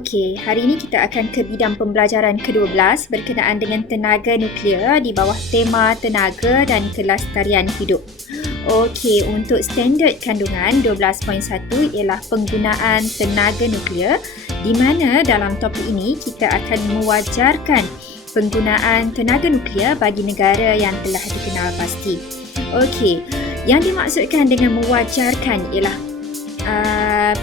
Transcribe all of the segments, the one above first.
Okey, hari ini kita akan ke bidang pembelajaran ke-12 berkenaan dengan tenaga nuklear di bawah tema tenaga dan kelestarian hidup. Okey, untuk standard kandungan 12.1 ialah penggunaan tenaga nuklear, di mana dalam topik ini kita akan mewajarkan penggunaan tenaga nuklear bagi negara yang telah dikenal pasti. Okey, yang dimaksudkan dengan mewajarkan ialah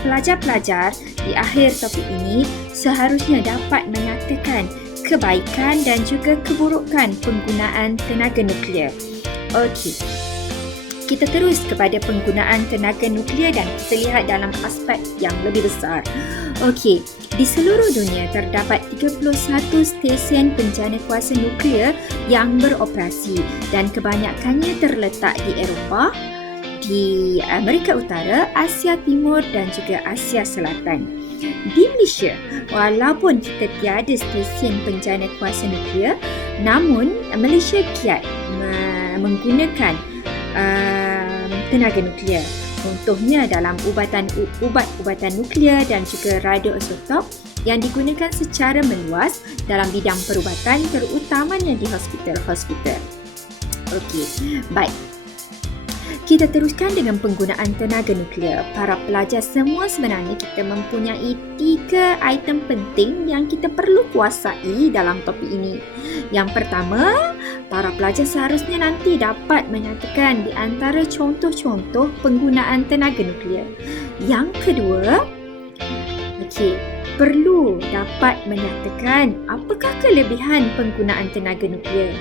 pelajar-pelajar di akhir topik ini seharusnya dapat menyatakan kebaikan dan juga keburukan penggunaan tenaga nuklear. Okey, kita terus kepada penggunaan tenaga nuklear dan kita lihat dalam aspek yang lebih besar. Okey, di seluruh dunia terdapat 31 stesen penjana kuasa nuklear yang beroperasi dan kebanyakannya terletak di Eropah, di Amerika Utara, Asia Timur dan juga Asia Selatan. Di Malaysia, walaupun kita tiada stesen penjana kuasa nuklear, namun Malaysia giat menggunakan tenaga nuklear. Contohnya dalam ubat-ubatan nuklear dan juga radioisotop yang digunakan secara meluas dalam bidang perubatan, terutamanya di hospital-hospital. Okey, baik. Kita teruskan dengan penggunaan tenaga nuklear. Para pelajar semua sebenarnya kita mempunyai 3 item penting yang kita perlu kuasai dalam topik ini. Yang pertama, para pelajar seharusnya nanti dapat menyatakan di antara contoh-contoh penggunaan tenaga nuklear. Yang kedua, perlu dapat menyatakan apakah kelebihan penggunaan tenaga nuklear.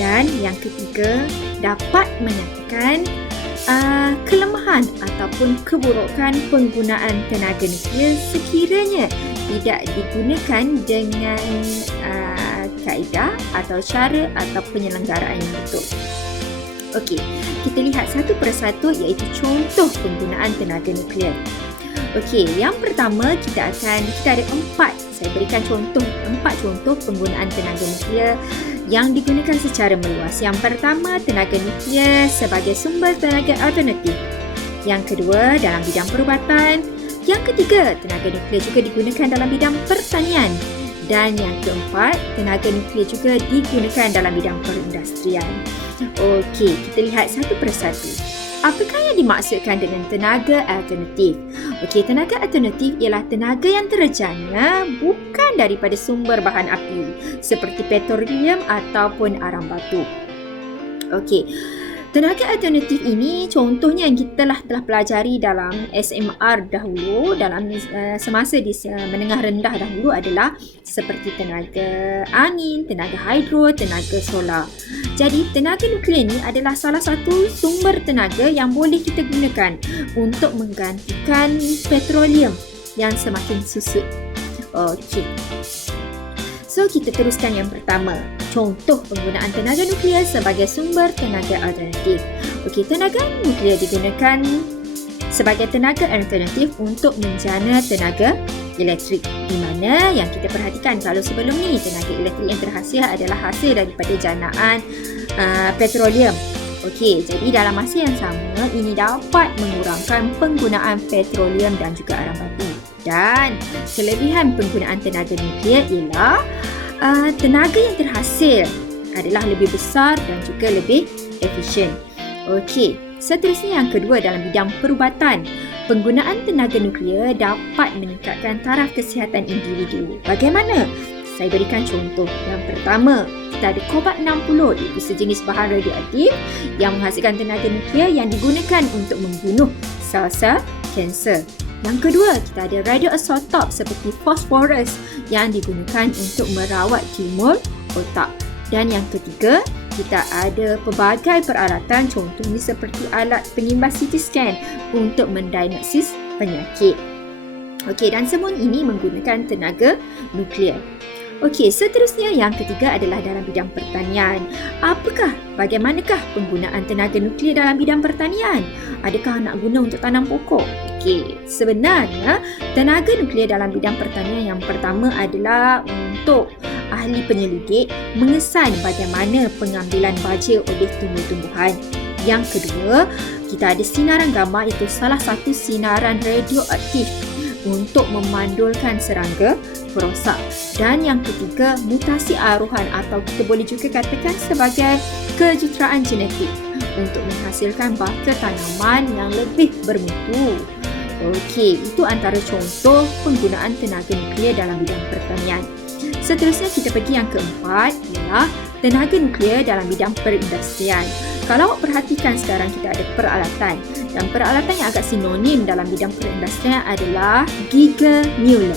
Dan yang ketiga, dapat menyatakan kelemahan ataupun keburukan penggunaan tenaga nuklear sekiranya tidak digunakan dengan kaedah atau cara atau penyelenggaraan yang betul. Okey, kita lihat satu persatu iaitu contoh penggunaan tenaga nuklear. Okey, yang pertama kita ada 4. Saya berikan 4 contoh penggunaan tenaga nuklear yang digunakan secara meluas. Yang pertama, tenaga nuklear sebagai sumber tenaga alternatif. Yang kedua, dalam bidang perubatan. Yang ketiga, tenaga nuklear juga digunakan dalam bidang pertanian. Dan yang keempat, tenaga nuklear juga digunakan dalam bidang perindustrian. Okey, kita lihat satu persatu. Apakah yang dimaksudkan dengan tenaga alternatif? Okey, tenaga alternatif ialah tenaga yang terjana bukan daripada sumber bahan api seperti petroleum ataupun arang batu. Okey, tenaga alternatif ini contohnya yang kita telah pelajari dalam SMR dahulu, dalam semasa di menengah rendah dahulu adalah seperti tenaga angin, tenaga hidro, tenaga solar. Jadi, tenaga nuklear ini adalah salah satu sumber tenaga yang boleh kita gunakan untuk menggantikan petroleum yang semakin susut. Okey. So, kita teruskan yang pertama. Contoh penggunaan tenaga nuklear sebagai sumber tenaga alternatif. Okey, tenaga nuklear digunakan sebagai tenaga alternatif untuk menjana tenaga elektrik, di mana yang kita perhatikan kalau sebelum ni tenaga elektrik yang terhasil adalah hasil daripada janaan petroleum. Okey, jadi dalam masa yang sama ini dapat mengurangkan penggunaan petroleum dan juga arang batu. Dan kelebihan penggunaan tenaga nuklear ialah tenaga yang terhasil adalah lebih besar dan juga lebih efisien. Okey, seterusnya yang kedua dalam bidang perubatan. Penggunaan tenaga nuklear dapat meningkatkan taraf kesihatan individu. Bagaimana? Saya berikan contoh. Yang pertama, kita ada Cobalt-60 iaitu sejenis bahan radioaktif yang menghasilkan tenaga nuklear yang digunakan untuk membunuh sel-sel kanser. Yang kedua, kita ada radioisotop seperti fosforus yang digunakan untuk merawat tumor otak. Dan yang ketiga, kita ada pelbagai peralatan contohnya seperti alat pengimbas CT scan untuk mendiagnosis penyakit. Okey, dan semua ini menggunakan tenaga nuklear. Okey, seterusnya yang ketiga adalah dalam bidang pertanian. Bagaimanakah penggunaan tenaga nuklear dalam bidang pertanian? Adakah nak guna untuk tanam pokok? Okey, sebenarnya tenaga nuklear dalam bidang pertanian yang pertama adalah untuk ahli penyelidik mengesan bagaimana pengambilan baja oleh tumbuh-tumbuhan. Yang kedua, kita ada sinaran gamma, itu salah satu sinaran radioaktif untuk memandulkan serangga perosak. Dan yang ketiga, mutasi aruhan atau kita boleh juga katakan sebagai kejuruteraan genetik untuk menghasilkan bakal tanaman yang lebih bermutu. Okey, itu antara contoh penggunaan tenaga nuklear dalam bidang pertanian. Seterusnya kita pergi yang keempat, ialah tenaga nuklear dalam bidang perindustrian. Kalau awak perhatikan sekarang kita ada peralatan, dan peralatan yang agak sinonim dalam bidang perindustrian adalah Geiger Müller.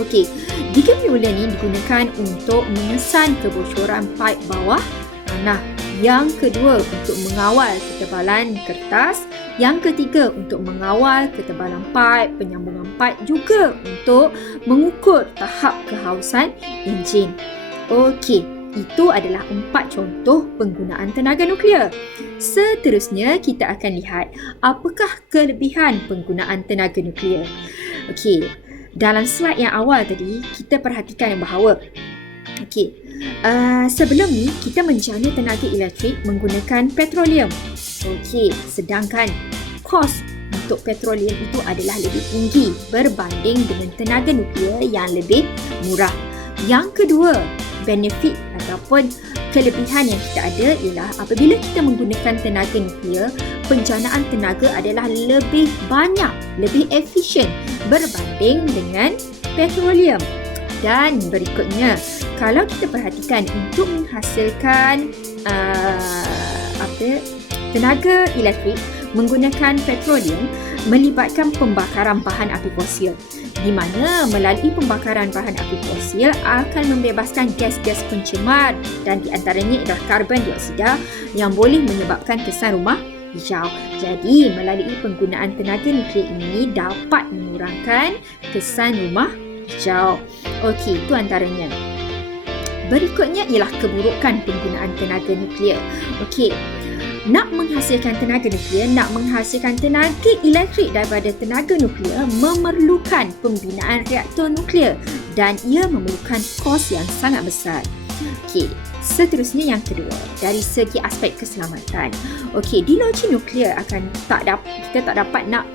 Okey, Geiger Müller ni digunakan untuk mengesan kebocoran paip bawah tanah. Yang kedua, untuk mengawal ketebalan kertas. Yang ketiga, untuk mengawal ketebalan paip, penyambungan paip, juga untuk mengukur tahap kehausan enjin. Okey, itu adalah 4 contoh penggunaan tenaga nuklear. Seterusnya, kita akan lihat apakah kelebihan penggunaan tenaga nuklear. Okey, dalam slide yang awal tadi, kita perhatikan bahawa sebelum ni kita menjana tenaga elektrik menggunakan petroleum. Okey, sedangkan kos untuk petroleum itu adalah lebih tinggi berbanding dengan tenaga nuklear yang lebih murah. Yang kedua, benefit ataupun kelebihan yang kita ada ialah apabila kita menggunakan tenaga nuklear, penjanaan tenaga adalah lebih banyak, lebih efisien berbanding dengan petroleum. Dan berikutnya, kalau kita perhatikan untuk menghasilkan tenaga elektrik menggunakan petroleum melibatkan pembakaran bahan api fosil, di mana melalui pembakaran bahan api fosil akan membebaskan gas-gas pencemar dan di antaranya adalah karbon dioksida yang boleh menyebabkan kesan rumah hijau. Jadi melalui penggunaan tenaga nuklear ini dapat mengurangkan kesan rumah hijau. Okey, itu antaranya. Berikutnya ialah keburukan penggunaan tenaga nuklear. Okey, nak menghasilkan tenaga nuklear, nak menghasilkan tenaga elektrik daripada tenaga nuklear memerlukan pembinaan reaktor nuklear dan ia memerlukan kos yang sangat besar. Okey, seterusnya yang kedua, dari segi aspek keselamatan. Okey, di loji nuklear kita tak dapat nak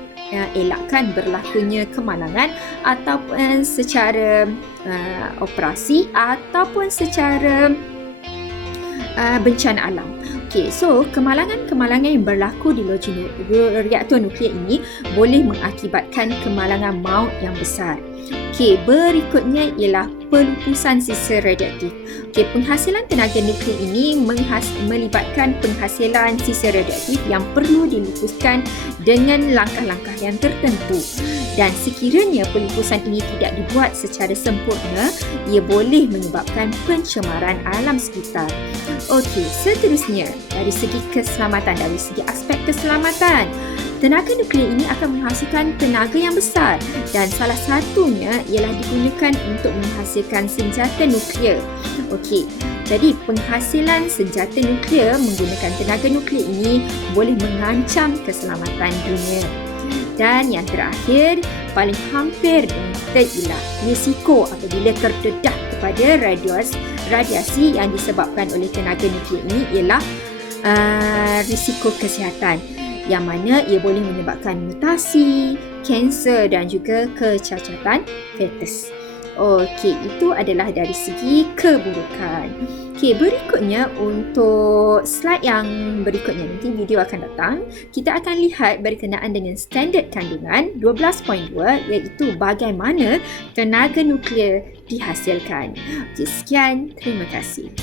elakkan berlakunya kemalangan ataupun secara operasi ataupun secara bencana alam. Okey, so kemalangan yang berlaku di loji reaktor nuklear ini boleh mengakibatkan kemalangan maut yang besar. Okey, berikutnya ialah pelupusan sisa radioaktif. Okey, penghasilan tenaga nuklear ini melibatkan penghasilan sisa radioaktif yang perlu dilupuskan dengan langkah-langkah yang tertentu. Dan sekiranya pelupusan ini tidak dibuat secara sempurna, ia boleh menyebabkan pencemaran alam sekitar. Okey, seterusnya dari segi keselamatan, dari segi aspek keselamatan, tenaga nuklear ini akan menghasilkan tenaga yang besar dan salah satunya ialah digunakan untuk menghasilkan senjata nuklear. Okey, jadi penghasilan senjata nuklear menggunakan tenaga nuklear ini boleh mengancam keselamatan dunia. Dan yang terakhir, paling hampir dengan kita ialah risiko apabila terdedah kepada radiasi yang disebabkan oleh tenaga nuklear ini ialah risiko kesihatan, yang mana ia boleh menyebabkan mutasi, kanser dan juga kecacatan fetus. Okey, itu adalah dari segi keburukan. Okey, berikutnya untuk slide yang berikutnya, nanti video akan datang, kita akan lihat berkenaan dengan standard kandungan 12.2, iaitu bagaimana tenaga nuklear dihasilkan. Okey, sekian, terima kasih.